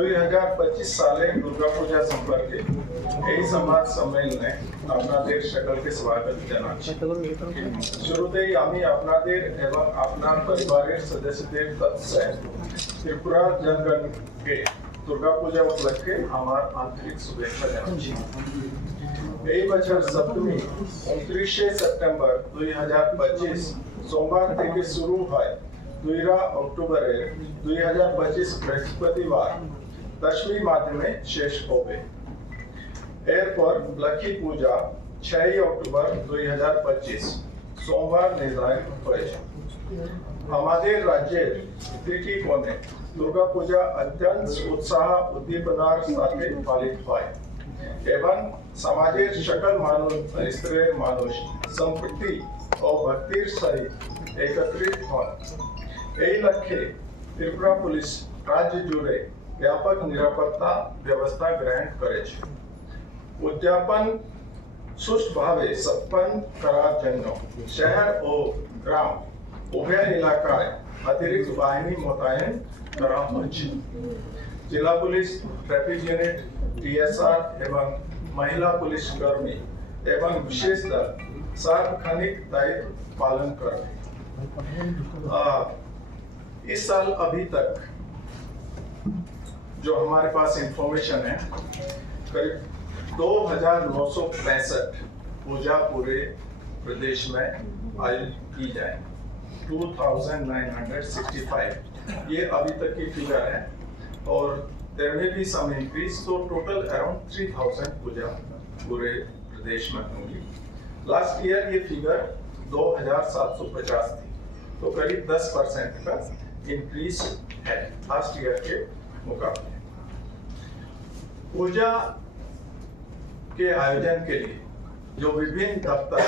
2025 সালে দুর্গাপূজা সম্পর্কে এই সমাজ সম্মেলনে আপনাদের সকলকে স্বাগত জানাচ্ছি। শুরুতেই আমি আপনাদের এবং আপনার পরিবারের সদস্যদের তরফে ত্রিপুরা জনগণকে দুর্গাপূজা উপলক্ষে আমার আন্তরিক শুভেচ্ছা জানাচ্ছি। এই বছর সপ্তমী 29 সেপ্টেম্বর 2025 সোমবার থেকে শুরু হয় 2 অক্টোবরের 2025 বৃহস্পতিবার দশমীর মাধ্যমে শেষ হবে। এরপর লক্ষ্মী পূজা 6 অক্টোবর 2025 সোমবার নির্ধারিত হয়েছে। আমাদের রাজ্যের প্রতিটি কোণে দুর্গা পূজা অত্যন্ত উৎসাহ উদ্দীপনার সাথে পালিত হয় এবং সমাজের সকল স্তরের মানুষ সম্প্রীতি ও ভক্তির সহিত একত্রিত হন। এই লক্ষ্যে ত্রিপুরা পুলিশ রাজ্য জুড়ে ব্যাপক নিরাপত্তা ব্যবস্থা গ্রহণ করেছে। উদযাপন সুষ্ঠুভাবে সম্পন্ন করার জন্য শহর ও গ্রাম উভয় এলাকায় অতিরিক্ত বাহিনী মোতায়েন করা হচ্ছে। জেলা পুলিশ, ট্রাফিক ইউনিট, টিএসআর এবং महिला पुलिस कर्मी एवं विशेष दल सार्वजनिक दायित्व पालन कर रहे हैं। इस साल अभी तक जो हमारे पास इंफॉर्मेशन है करीब 2965 पूजा पूरे प्रदेश में आयोजित की जाए। 2965 ये अभी तक की फिगर है और there may be some increase, so total around 3000 पूजा पूरे प्रदेश में होंगी। लास्ट ईयर ये फिगर 2750 थी, तो करीब 10% का इंक्रीज है लास्ट ईयर के मुकाबले। पूजा के आयोजन के लिए जो विभिन्न दफ्तर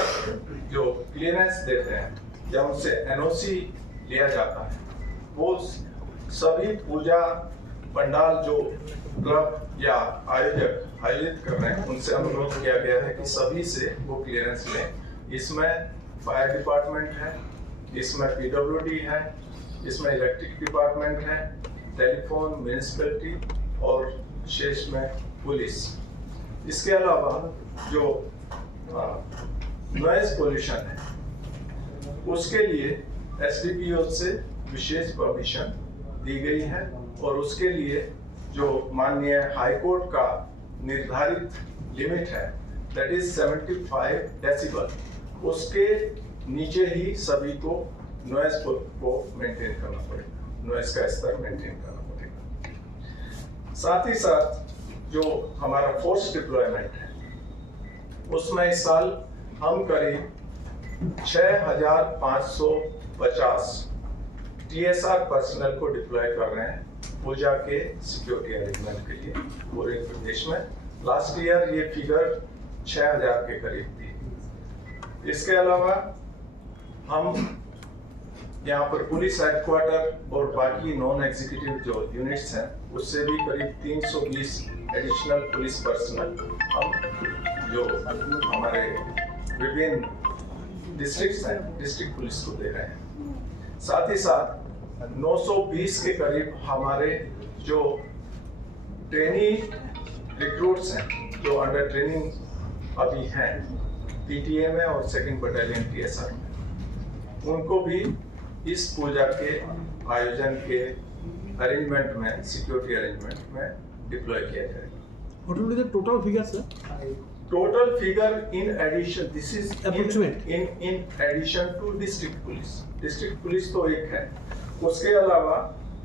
जो क्लियरेंस देते हैं या उनसे एनओसी लिया जाता है, वो सभी पूजा पंडाल जो क्लब या आयोजक आयोजित कर रहे हैं उनसे अनुरोध किया गया है कि सभी से वो क्लियरेंस लें। इसमें फायर डिपार्टमेंट है, इसमें पीडब्ल्यूडी है, इसमें इलेक्ट्रिक डिपार्टमेंट है, टेलीफोन, म्यूनिसिपैलिटी और शेष में पुलिस। इसके अलावा जो नॉइज पोल्यूशन है उसके लिए एसडीपीओ से विशेष परमिशन दी गई है और उसके लिए जो माननीय हाई कोर्ट का निर्धारित लिमिट है दैट इज 75 डेसिबल, उसके नीचे ही सभी को नॉइज को मेंटेन करना पड़ेगा, नॉइज का स्तर मेंटेन करना पड़ेगा। साथ ही साथ जो हमारा फोर्स डिप्लॉयमेंट है उसमें इस साल हम करीब 6550 टीएसआर पर्सनल को डिप्लॉय कर रहे हैं पूजा के सिक्योरिटी अरेंजमेंट के लिए पूरे प्रदेश में। लास्ट ईयर ये फिगर 6000 के करीब थी। इसके अलावा हम यहाँ पर पुलिस हेडक्वार्टर और बाकी नॉन एग्जीक्यूटिव जो यूनिट्स हैं उससे भी करीब 320 एडिशनल पुलिस पर्सनल हम जो हमारे विभिन्न डिस्ट्रिक्ट्स हैं डिस्ट्रिक्ट पुलिस को दे रहे हैं। साथ ही साथ 920 के करीब हमारे जो ट्रेनी रिक्रूट्स हैं जो अंडर ट्रेनिंग अभी हैं पीटीए में और सेकंड बटालियन टीएसआर में, उनको भी इस पूजा के आयोजन के अरेंजमेंट में सिक्योरिटी अरेंजमेंट में डिप्लॉय किया जाएगा। What will be the total figure, sir? Total figure in addition, this is approximate in addition to district police. District police तो एक है, उसके अलावा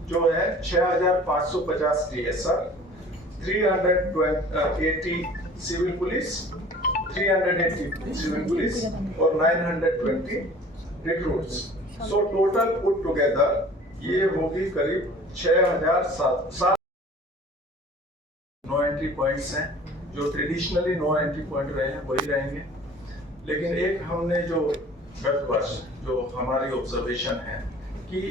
जो है 6550 TSR, 380 civil police, 380 civil police और 920 recruits. So total put together ये होगी करीब 6700 नो एंट्री पॉइंट्स हैं जो ट्रेडिशनली नो एंट्री पॉइंट रहे हैं वही रहेंगे। लेकिन एक हमने जो गत वर्ष जो हमारी ऑब्जर्वेशन है कि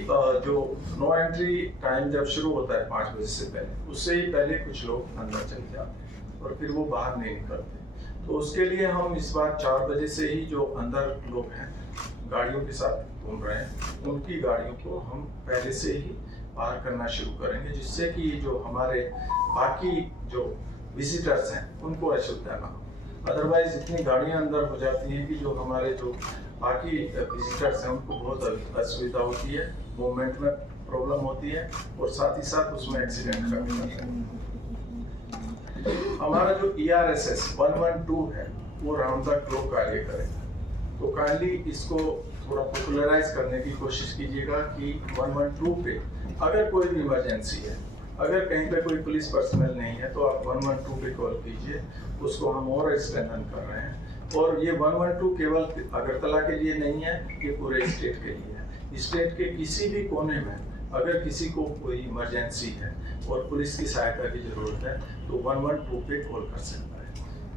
जो नो एंट्री टाइम जब शुरू होता है 5 बजे से पहले, उससे ही पहले कुछ लोग अंदर चले जाते हैं और फिर वो बाहर नहीं निकलते। तो उसके लिए हम इस बार 4 बजे से ही जो अंदर लोग हैं गाड़ियों के साथ घूम रहे हैं उनकी गाड़ियों को हम पहले से ही बाहर करना शुरू करेंगे, जिससे कि जो हमारे बाकी जो विजिटर्स हैं उनको असुविधा ना हो। अदरवाइज इतनी गाड़ियां अंदर हो जाती हैं कि जो हमारे जो बाकी विजिटर्स हैं उनको बहुत असुविधा होती है, मूवमेंट में प्रॉब्लम होती है और साथ ही साथ उसमें एक्सीडेंट का भी खतरा है। हमारा जो ERSS 112 है वो राउंड द क्लॉक कार्य करेगा, तो काइंडली इसको थोड़ा पॉपुलराइज करने की कोशिश कीजिएगा कि 112 पे अगर कोई भी इमरजेंसी है, अगर कहीं पे कोई पुलिस पर्सनल नहीं है तो आप 112 पे कॉल कीजिए। उसको हम और स्ट्रेंथन कर रहे हैं और ये 112 केवल अगरतला के लिए नहीं है, ये पूरे स्टेट के लिए है। स्टेट के किसी भी कोने में अगर किसी को कोई इमरजेंसी है और पुलिस की सहायता की जरूरत है तो 112 पे कॉल कर सकता है।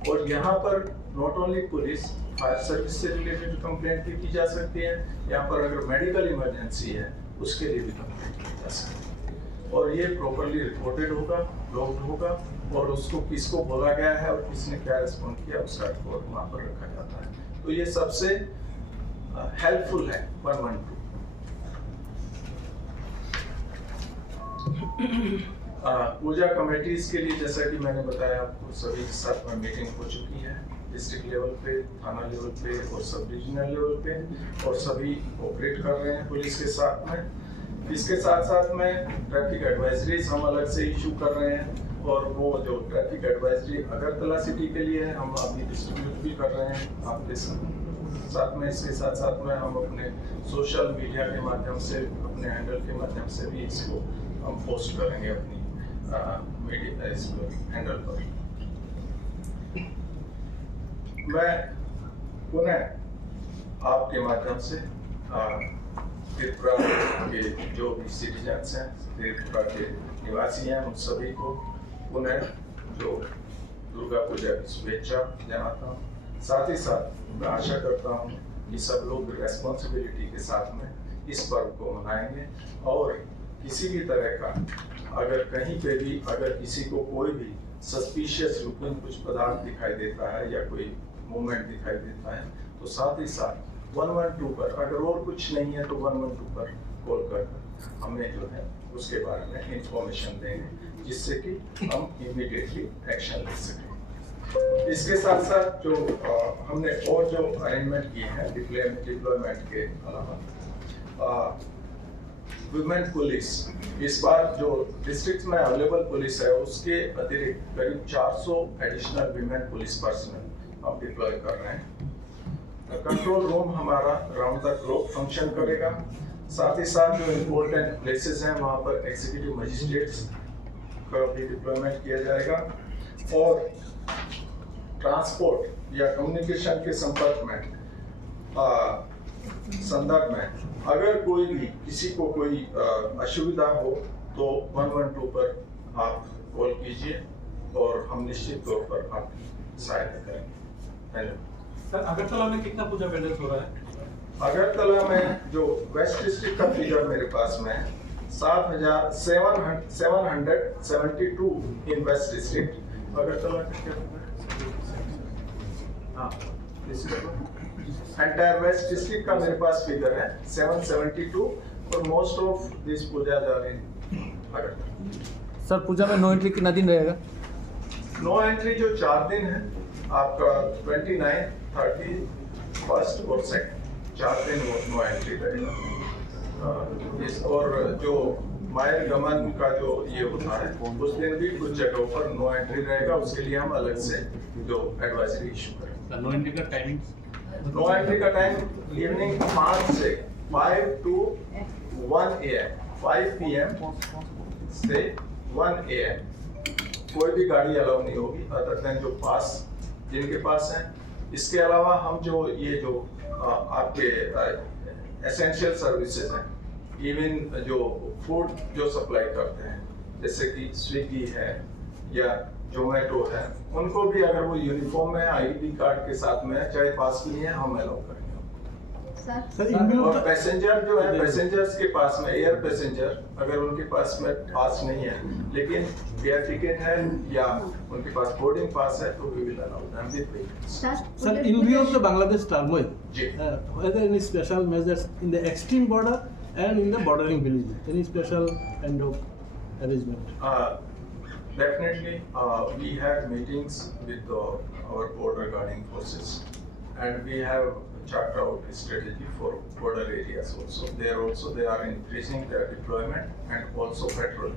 और यहाँ पर not only police, fire service से रिलेटेड कंप्लेंट भी की जा सकती है। यहाँ पर अगर मेडिकल इमरजेंसी है उसके लिए भी कंप्लेंट की जा सकती है और ये प्रॉपरली रिपोर्टेड होगा, लॉग्ड होगा और उसको किसको बोला गया है और किसने क्या रिस्पॉन्ड किया उसका रिकॉर्ड वहाँ पर रखा जाता है। तो ये सबसे हेल्पफुल है 112। पूजा कमेटीज के लिए जैसा कि मैंने बताया आपको, सभी के साथ में मीटिंग हो चुकी है, डिस्ट्रिक्ट लेवल पे, थाना लेवल पे और सब डिविजनल लेवल पे, और सभी ऑपरेट कर रहे हैं पुलिस के साथ में। इसके साथ साथ में ट्रैफिक एडवाइजरीज हम अलग से इशू कर रहे हैं और वो जो ट्रैफिक एडवाइजरी अगरतला सिटी के लिए है हम अभी डिस्ट्रीब्यूट भी कर रहे हैं आपके साथ में। इसके साथ साथ में हम अपने सोशल मीडिया के माध्यम से, अपने हैंडल के माध्यम से भी इसको हम पोस्ट करेंगे अपनी मीडिया इस हैंडल पर। मैं पुनः आपके माध्यम से त्रिपुरा के जो भी सिटीजन्स हैं, त्रिपुरा के निवासी हैं, उन सभी को पुनः जो दुर्गा पूजा की शुभेच्छा जनाता हूँ। साथ ही साथ मैं आशा करता हूँ कि सब लोग रेस्पॉन्सिबिलिटी के साथ में इस पर्व को मनाएंगे और किसी भी तरह का अगर कहीं पे भी अगर किसी को कोई भी सस्पिशियस लुकिंग कुछ पदार्थ दिखाई देता है या कोई मूवमेंट दिखाई देता है तो साथ ही साथ 112 पर, अगर और कुछ नहीं है तो 112 पर कॉल कर हमें जो है उसके बारे में इंफॉर्मेशन देंगे, जिससे कि हम इमीडिएटली एक्शन ले सकें। इसके साथ साथ जो हमने और जो अरेंजमेंट किए हैं डिप्लॉयमेंट के अलावा, वुमेन पुलिस, इस बार जो डिस्ट्रिक्ट में अवेलेबल पुलिस है उसके अतिरिक्त करीब 400 एडिशनल वुमेन पुलिस पर्सनल हम डिप्लॉय कर रहे हैं। कंट्रोल रूम हमारा राउंड द क्लॉक फंक्शन करेगा। साथ ही साथ जो इम्पोर्टेंट प्लेसेस हैं वहाँ पर एग्जीक्यूटिव मजिस्ट्रेट्स का भी डिप्लॉयमेंट किया जाएगा और ट्रांसपोर्ट या कम्युनिकेशन के संदर्भ में अगर कोई भी किसी को कोई असुविधा हो तो 112 पर आप कॉल कीजिए और हम निश्चित तौर पर आपकी सहायता करेंगे। सर, अगरतला में कितना पूजा पेंडल्स हो रहा है? अगरतला में जो वेस्ट डिस्ट्रिक्ट का फिगर मेरे पास में 7,772 इन वेस्ट डिस्ट्रिक्ट। अगरतला का क्या एंटायर वेस्ट डिस्ट्रिक्ट का मेरे पास फिगर है 772 और most of this puja are in Agartala. Sir, पूजा में नो एंट्री कितना दिन रहेगा? नो एंट्री जो 4 दिन है आपका 29, 30, 1 और 2 4 दिन नो एंट्री रहेगा। इस और जो मायर गमन का जो ये होता है उस दिन भी कुछ जगहों पर नो एंट्री रहेगा, उसके लिए हम अलग से जो एडवाइजरी इशू करेंगे। नो एंट्री का टाइमिंग? नो एंट्री का टाइम इवनिंग 5 से 5 to 1 AM, 5 PM से 1 AM कोई भी गाड़ी अलाउ नहीं होगी अदर देन जो पास जिनके पास है। इसके अलावा हम जो ये जो आपके एसेंशियल सर्विसेज हैं, इवन जो फूड जो सप्लाई करते हैं जैसे कि स्विगी है या जोमेटो है, उनको भी अगर वो यूनिफॉर्म में आईडी कार्ड के साथ में है, चाहे पास भी है, हम अलाउ करेंगे। और पैसेंजर जो है, पैसेंजर्स के पास में एयर पैसेंजर अगर उनके पास में पास नहीं है लेकिन एयर टिकट है या उनके पास बोर्डिंग पास है तो we will allow them with vehicles. Sir, in view of the Bangladesh turmoil, जी, whether any special measures in the extreme border and in the bordering villages? Any special kind of arrangement? Definitely, we had meetings with our border guarding forces, and we have charted out a strategy for border areas also. They are increasing their deployment and also patrolling.